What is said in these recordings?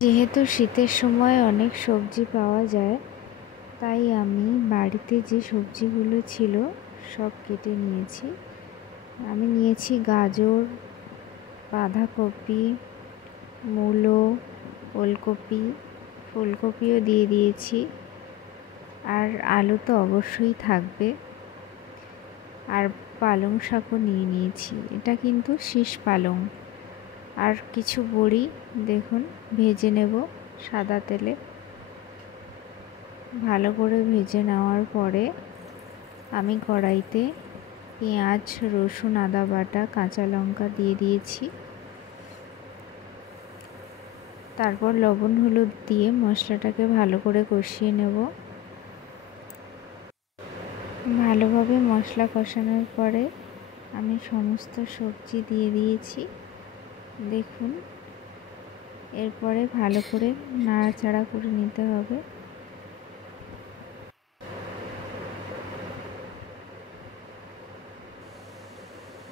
যেহেতু শীতের সময় অনেক সবজি পাওয়া যায়, তাই আমি বাড়িতে যে সবজিগুলো ছিল সব কেটে নিয়েছি। আমি নিয়েছি গাজর, বাঁধাকপি, মূলো, ওলকপি, ফুলকপিও দিয়ে দিয়েছি, আর আলু তো অবশ্যই থাকবে, আর পালং শাকও নিয়ে নিয়েছি। এটা কিন্তু শীষ পালং। আর কিছু বড়ি দেখুন ভেজে নেব সাদা তেলে। ভালো করে ভেজে নেওয়ার পরে আমি কড়াইতে পেঁয়াজ, রসুন, আদা বাটা, কাঁচা লঙ্কা দিয়ে দিয়েছি। তারপর লবণ হলুদ দিয়ে মশলাটাকে ভালো করে কষিয়ে নেব। ভালোভাবে মশলা কষানোর পরে আমি সমস্ত সবজি দিয়ে দিয়েছি। দেখুন, এরপরে ভালো করে নাড়াচাড়া করে নিতে হবে।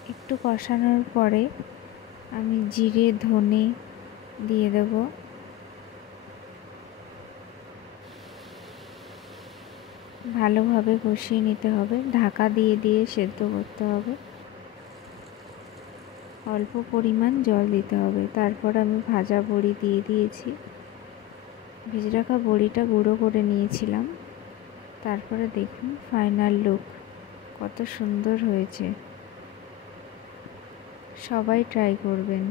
একটু কষানোর পরে আমি জিরে, ধনে দিয়ে দেব। ভালোভাবে কষিয়ে নিতে হবে, ঢাকা দিয়ে দিয়ে সেদ্ধ করতে হবে। অল্প পরিমাণ জল দিতে হবে। তারপর আমি ভাজা বড়ি দিয়ে দিয়েছি। ভেজে রাখা বড়িটা গুঁড়ো করে নিয়েছিলাম। তারপরে দেখুন ফাইনাল লুক কত সুন্দর হয়েছে। সবাই ট্রাই করবেন।